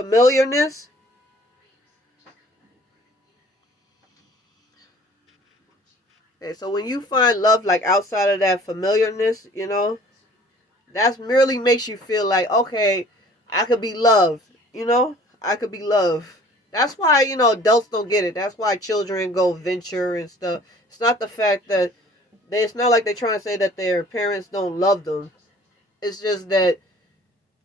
familiarness. Okay, so when you find love like outside of that familiarness, that merely makes you feel like, okay, I could be loved, I could be loved. That's why, adults don't get it. That's why children go venture and stuff. It's not the fact that it's not like they're trying to say that their parents don't love them. It's just that,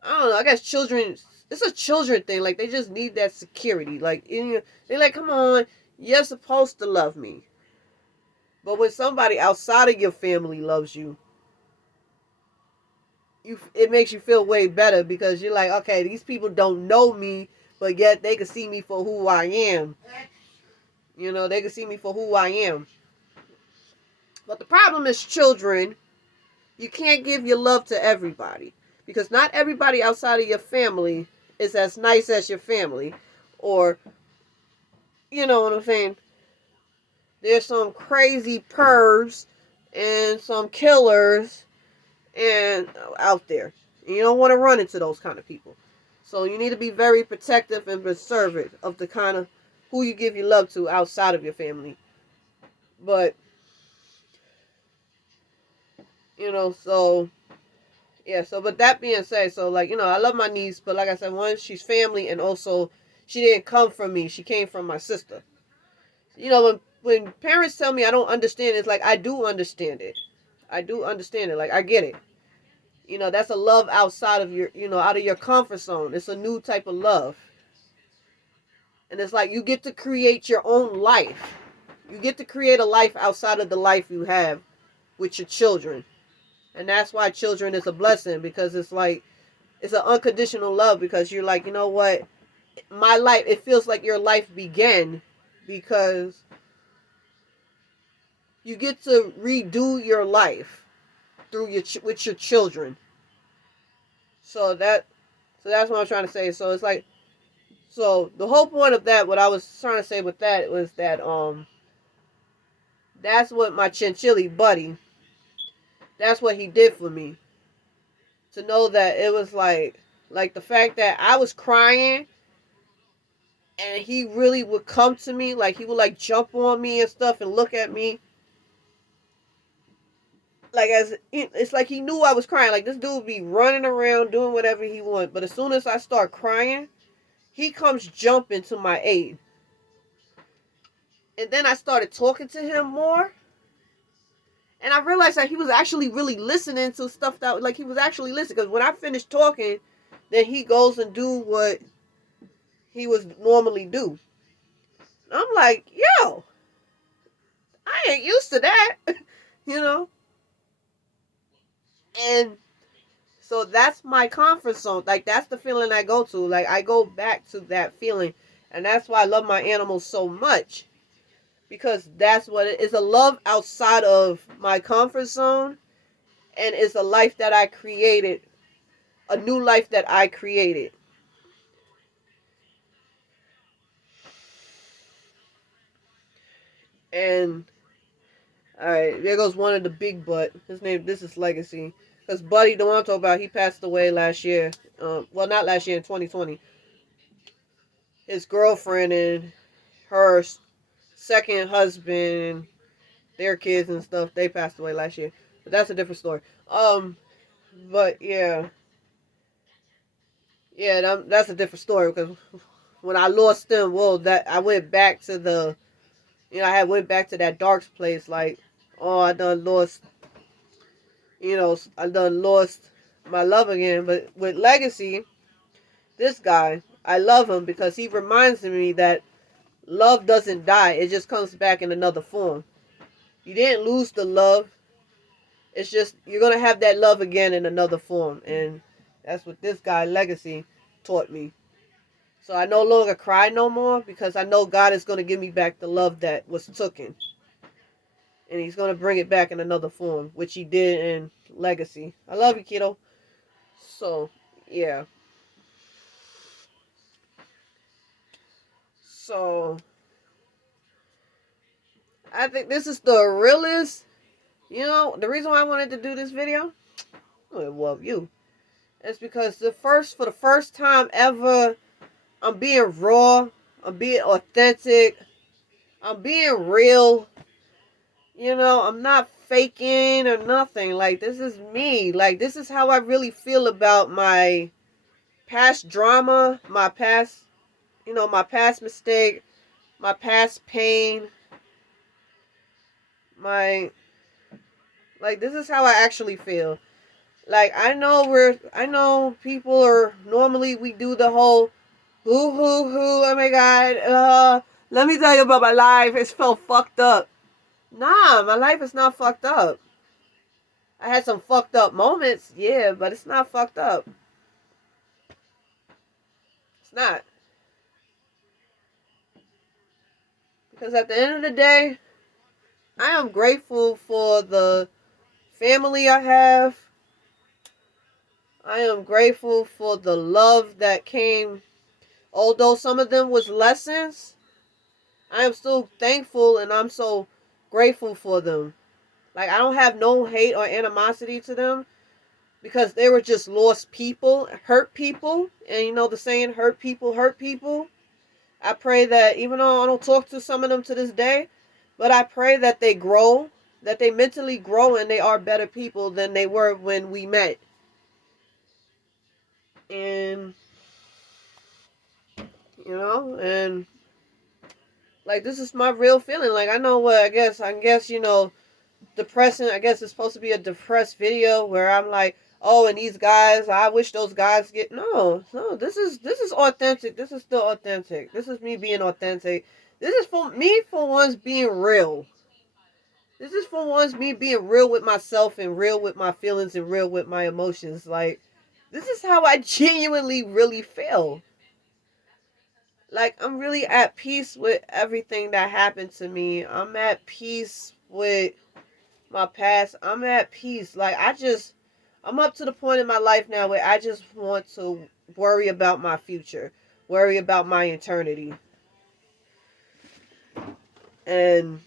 I don't know, I guess children, it's a children thing. Like, they just need that security. Like, they're like, come on, you're supposed to love me. But when somebody outside of your family loves you, it makes you feel way better because you're like, okay, these people don't know me, but yet they can see me for who I am. They can see me for who I am. But the problem is children. You can't give your love to everybody because not everybody outside of your family is as nice as your family. Or, you know what I'm saying? There's some crazy pervs and some killers and out there. And you don't want to run into those kind of people. So you need to be very protective and observant of the kind of who you give your love to outside of your family. But, so yeah, so but that being said, so like, I love my niece, but like I said, one, she's family, and also she didn't come from me. She came from my sister. When parents tell me I don't understand, it's like I do understand it. I do understand it. Like, I get it. That's a love outside of your, out of your comfort zone. It's a new type of love. And it's like you get to create your own life. You get to create a life outside of the life you have with your children. And that's why children is a blessing, because it's like it's an unconditional love, because you're like, you know what? My life, it feels like your life began because you get to redo your life through with your children. So that's what I'm trying to say. So it's like, so the whole point of that, what I was trying to say with that was that that's what my chinchilli buddy, that's what he did for me. To know that it was like the fact that I was crying and he really would come to me, like he would like jump on me and stuff and look at me like, as it's like he knew I was crying. Like, this dude would be running around doing whatever he wanted, but as soon as I start crying, he comes jumping to my aid. And then I started talking to him more, and I realized that he was actually really listening to stuff that, like, he was actually listening, because when I finished talking, then he goes and do what he would normally do. And I'm like, yo, I ain't used to that, you know? And so that's my comfort zone. Like, that's the feeling I go to. Like, I go back to that feeling. And that's why I love my animals so much. Because that's what it is, a love outside of my comfort zone. And it's a life that I created. A new life that I created. And, alright, there goes one of the big butt. His name, this is Legacy. Because Buddy, the one I'm talking about, he passed away last year. Well, not last year, in 2020. His girlfriend and her second husband, their kids and stuff, they passed away last year. But that's a different story. But yeah. Yeah, that's a different story, because when I lost them, well, that I went back to I had went back to that dark place, like, oh, I done lost my love again. But with Legacy, this guy, I love him because he reminds me that love doesn't die. It just comes back in another form. You didn't lose the love. It's just you're gonna have that love again in another form, and that's what this guy Legacy taught me. So I no longer cry no more, because I know God is gonna give me back the love that was taken, and He's gonna bring it back in another form, which He did in Legacy. I love you, kiddo. So yeah. So I think this is the realest. The reason why I wanted to do this video, I love you. It's because for the first time ever, I'm being raw. I'm being authentic. I'm being real. I'm not faking or nothing. Like, this is me. Like, this is how I really feel about my past drama, my past mistake, my past pain, my, like, this is how I actually feel. Like, I know people are, normally we do the whole, oh my God, let me tell you about my life. It's felt fucked up. Nah, my life is not fucked up. I had some fucked up moments, yeah, but it's not fucked up. It's not. Because at the end of the day, I am grateful for the family I have. I am grateful for the love that came. Although some of them was lessons, I am still thankful and I'm so grateful for them. Like, I don't have no hate or animosity to them because they were just lost people, hurt people. And you know the saying, hurt people hurt people. I pray that, even though I don't talk to some of them to this day, but I pray that they grow, that they mentally grow and they are better people than they were when we met. And, and like, this is my real feeling. Like, I know what, I guess, depressing. I guess it's supposed to be a depressed video where I'm like, oh, and these guys, I wish those guys get, no, this is authentic. This is still authentic. This is me being authentic. This is for me, for once, being real. This is for once me being real with myself and real with my feelings and real with my emotions. Like, this is how I genuinely really feel. Like, I'm really at peace with everything that happened to me. I'm at peace with my past. I'm at peace. Like, I'm up to the point in my life now where I just want to worry about my future, worry about my eternity. And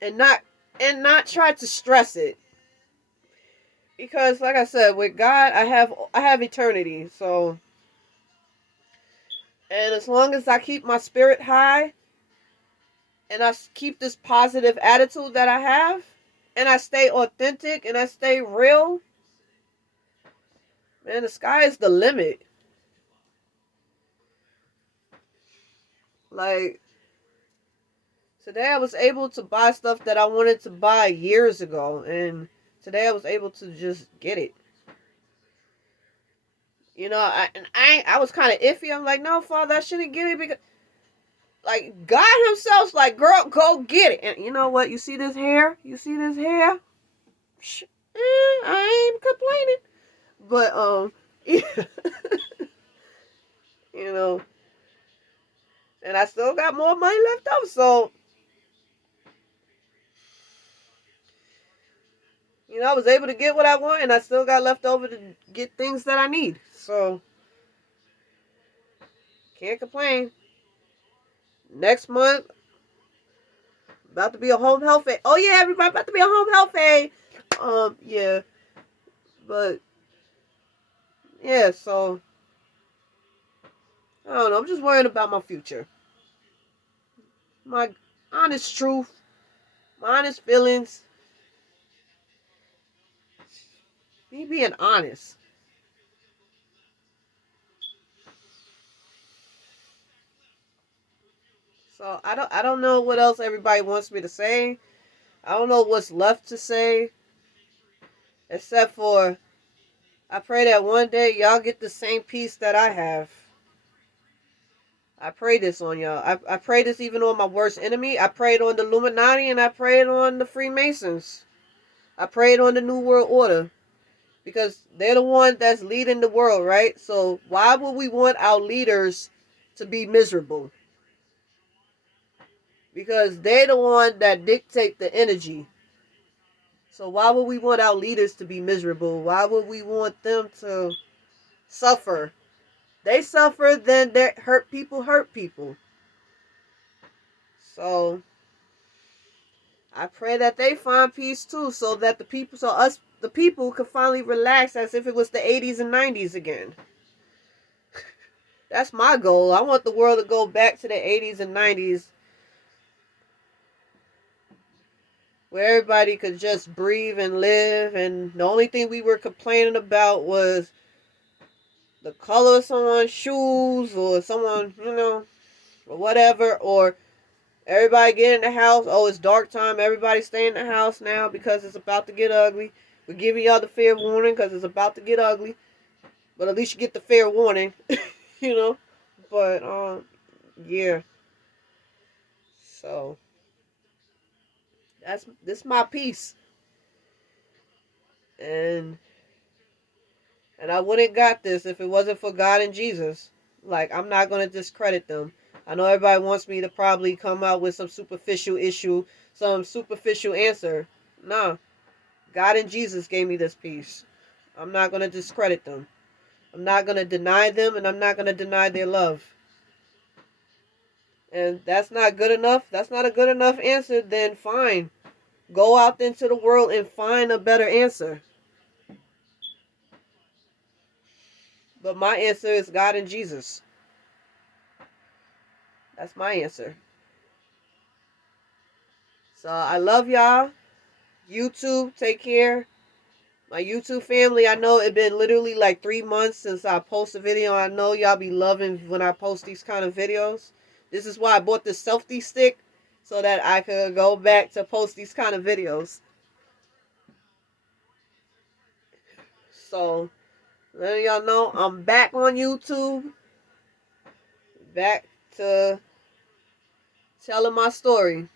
and not try to stress it. Because like I said, with God, I have eternity. So, and as long as I keep my spirit high and I keep this positive attitude that I have and I stay authentic and I stay real, man, the sky is the limit. Like, today I was able to buy stuff that I wanted to buy years ago, and today I was able to just get it. I was kind of iffy. I'm like, no, Father, I shouldn't get it because, like, God Himself's like, girl, go get it. And you know what? You see this hair? You see this hair? I ain't complaining. But you know, and I still got more money left over, so I was able to get what I want, and I still got left over to get things that I need. So can't complain. Next month, about to be a home health aide. Oh yeah, everybody, about to be a home health aide. Yeah, but yeah, so I don't know. I'm just worrying about my future. My honest truth, my honest feelings. Me being honest. So I don't know what else everybody wants me to say. I don't know what's left to say. Except for, I pray that one day y'all get the same peace that I have. I pray this on y'all. I pray this even on my worst enemy. I prayed on the Illuminati and I prayed on the Freemasons. I prayed on the New World Order. Because they're the one that's leading the world, right? So why would we want our leaders to be miserable? Because they're the one that dictate the energy. So why would we want our leaders to be miserable? Why would we want them to suffer? They suffer, then they hurt people hurt people. So I pray that they find peace too, so that the people, could finally relax as if it was the 80s and 90s again. That's my goal. I want the world to go back to the 80s and 90s where everybody could just breathe and live, and the only thing we were complaining about was the color of someone's shoes or someone, or whatever, or everybody get in the house. Oh, it's dark time. Everybody stay in the house now because it's about to get ugly. We're giving y'all the fair warning because it's about to get ugly. But at least you get the fair warning, you know. But, yeah. So, this my piece. And I wouldn't got this if it wasn't for God and Jesus. Like, I'm not going to discredit them. I know everybody wants me to probably come out with some superficial issue, some superficial answer. Nah. God and Jesus gave me this peace. I'm not going to discredit them. I'm not going to deny them, and I'm not going to deny their love. And that's not good enough. That's not a good enough answer. Then fine. Go out into the world and find a better answer. But my answer is God and Jesus. That's my answer. So I love y'all. YouTube, take care. My YouTube family, I know it been literally like 3 months since I post a video. I know y'all be loving when I post these kind of videos. This is why I bought this selfie stick, so that I could go back to post these kind of videos. So, letting y'all know I'm back on YouTube. Back to telling my story.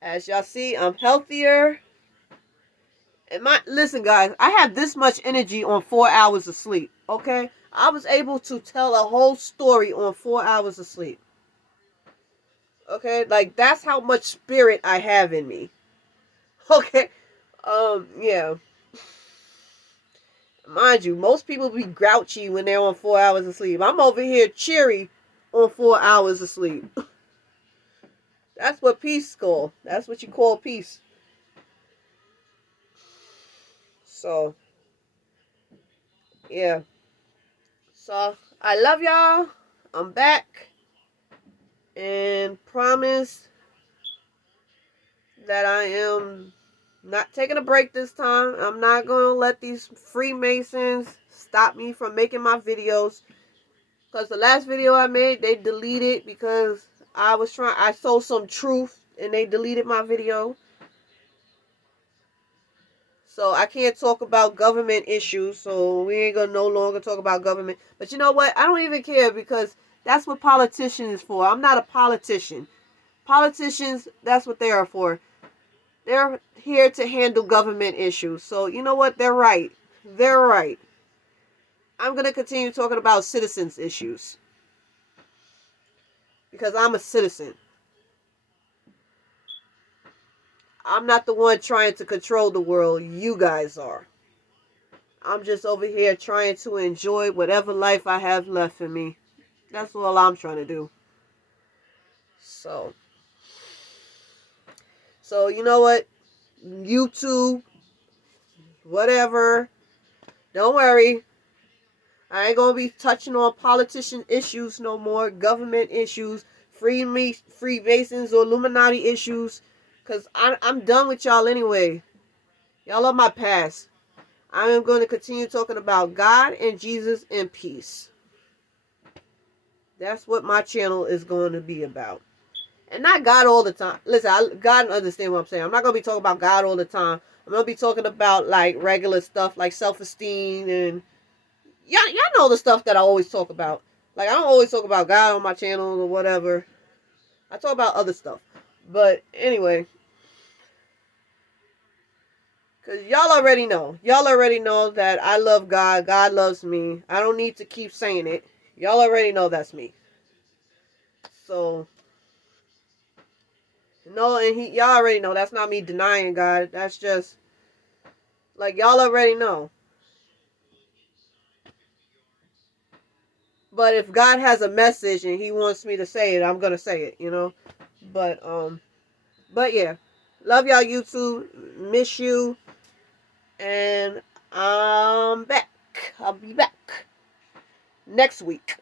As y'all see, I'm healthier. And listen, guys, I have this much energy on 4 hours of sleep. Okay, I was able to tell a whole story on 4 hours of sleep. Okay, like that's how much spirit I have in me. Okay, yeah. Mind you, most people be grouchy when they're on 4 hours of sleep. I'm over here cheery on 4 hours of sleep. That's what peace call. That's what you call peace. So, yeah. So, I love y'all. I'm back. And promise that I am not taking a break this time. I'm not going to let these Freemasons stop me from making my videos. Because the last video I made, they deleted because I sold some truth and they deleted my video. So I can't talk about government issues. So we ain't going to no longer talk about government. But you know what? I don't even care because that's what politicians is for. I'm not a politician. Politicians, that's what they are for. They're here to handle government issues. So you know what? They're right. They're right. I'm going to continue talking about citizens' issues. Because I'm a citizen. I'm not the one trying to control the world. You guys are. I'm just over here trying to enjoy whatever life I have left in me. That's all I'm trying to do. So you know what? YouTube, whatever. Don't worry. I ain't gonna be touching on politician issues no more. Government issues, Freemasons or Illuminati issues. Because I'm done with y'all anyway. Y'all are my past. I am going to continue talking about God and Jesus and peace. That's what my channel is going to be about. And not God all the time. Listen, God understand what I'm saying. I'm not going to be talking about God all the time. I'm going to be talking about like regular stuff like self-esteem and y'all know the stuff that I always talk about. Like I don't always talk about God on my channel or whatever. I talk about other stuff. But anyway, because y'all already know. Y'all already know that I love God. God loves me. I don't need to keep saying it. Y'all already know that's me. So, no, and y'all already know that's not me denying God. That's just, like, y'all already know. But if God has a message and he wants me to say it, I'm going to say it, you know. But yeah. Love y'all, YouTube. Miss you. And I'm back. I'll be back. next week.